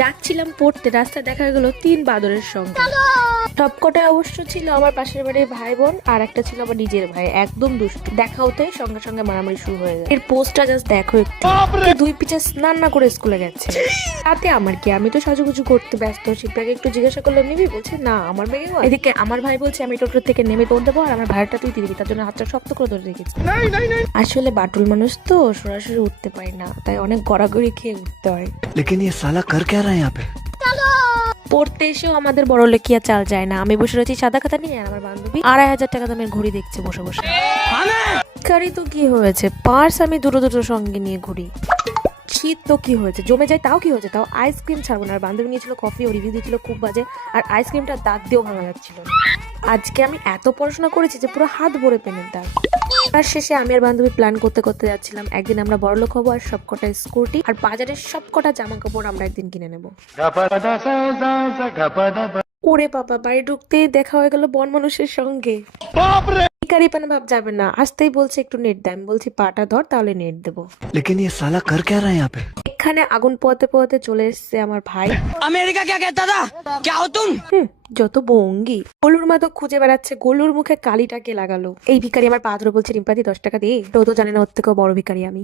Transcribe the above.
যাচ্ছিলাম পড়তে, রাস্তায় দেখা গেল 3 বাদরের সঙ্গে। সবকটাই অবশ্য ছিল আমার পাশের বাড়ির ভাই বোন, আর একটা ছিল আমার নিজের ভাই, একদম দুষ্টু। দেখা হতেই সঙ্গে সঙ্গে মারামারি শুরু হয়ে যায়। এর পোস্টটা জাস্ট দেখো একটু, দুই পিছে স্নান না করে স্কুলে গেছে। তাতে আমার কি, আমি তো সাজুগুজু করতে ব্যস্ত। শিল্পাকে একটু জিজ্ঞাসা করলে নিবি, বলছে না আমার ব্যাগে। এদিকে আমার ভাই বলছে আমি টোটো থেকে নেমে দৌড় দেবো, আর আমার ভাইটা তুই দিবি, তার জন্য হাতটা শক্ত করে ধরে রেখেছি। আসলে বাটুল মানুষ তো, সরাসরি উঠতে পারি না, তাই অনেক গড়াগড়ি খেয়ে উঠতে হয়। लेकिन ये साला कर क्या रहा है यहाँ पे? পড়তে এসেও আমাদের বড় লেখিয়া চাল যায় না। আমি বসে রয়েছি সাদা খাতা নিয়ে, আর আমার বান্ধবী 2500 টাকা দামের ঘড়ি দেখছে বসে বসে। গাড়ি তো কি হয়েছে, পার্স আমি দুটো দুটো সঙ্গে নিয়ে ঘুরি। শীত তো কি হয়েছে, জমে যায় তাও কি হয়েছে, তাও আইসক্রিম ছাড়বো না। আর বান্ধবী নিয়েছিল কফি, ও রিভিউ দিয়েছিল খুব বাজে, আর আইসক্রিমটা দাঁত দিয়েও ভাঙা যাচ্ছিল না। আজকে আমি এত পড়াশোনা করেছি যে পুরো হাত ভরে পেনের দাগ। তার শেষে আমি আর বান্ধবী প্ল্যান করতে করতে যাচ্ছিলাম একদিন আমরা বড়লোক হবো, আর সবকটা স্কুটি আর বাজারের সবকটা জামা কাপড় আমরা একদিন কিনে নেবো। ওরে বাবা, বাড়ি ঢুকতেই দেখা হয়ে গেল বন মানুষের সঙ্গে। ভিখারি পানা ভাব যাবে না, আসতেই বলছে একটু নেট দেয়। আমি বলছি পাটা ধর, তাহলে নেট দেবো। लेकिन ये साला कर क्या रहा है यहाँ पे? এখানে আগুন পোয়াতে পোয়াতে চলে এসছে আমার ভাই। अमेरिका क्या कहता था? क्या हो तुम? যত ভঙ্গি। গোলুর মা তো খুঁজে বেড়াচ্ছে গোলুর মুখে কালিটাকে লাগালো। এই ভিখারি আমার পা ধরে বলছে রিম্পাদি 10 টাকা দিয়ে, তো জানে না ওর থেকেও বড় ভিখারি আমি।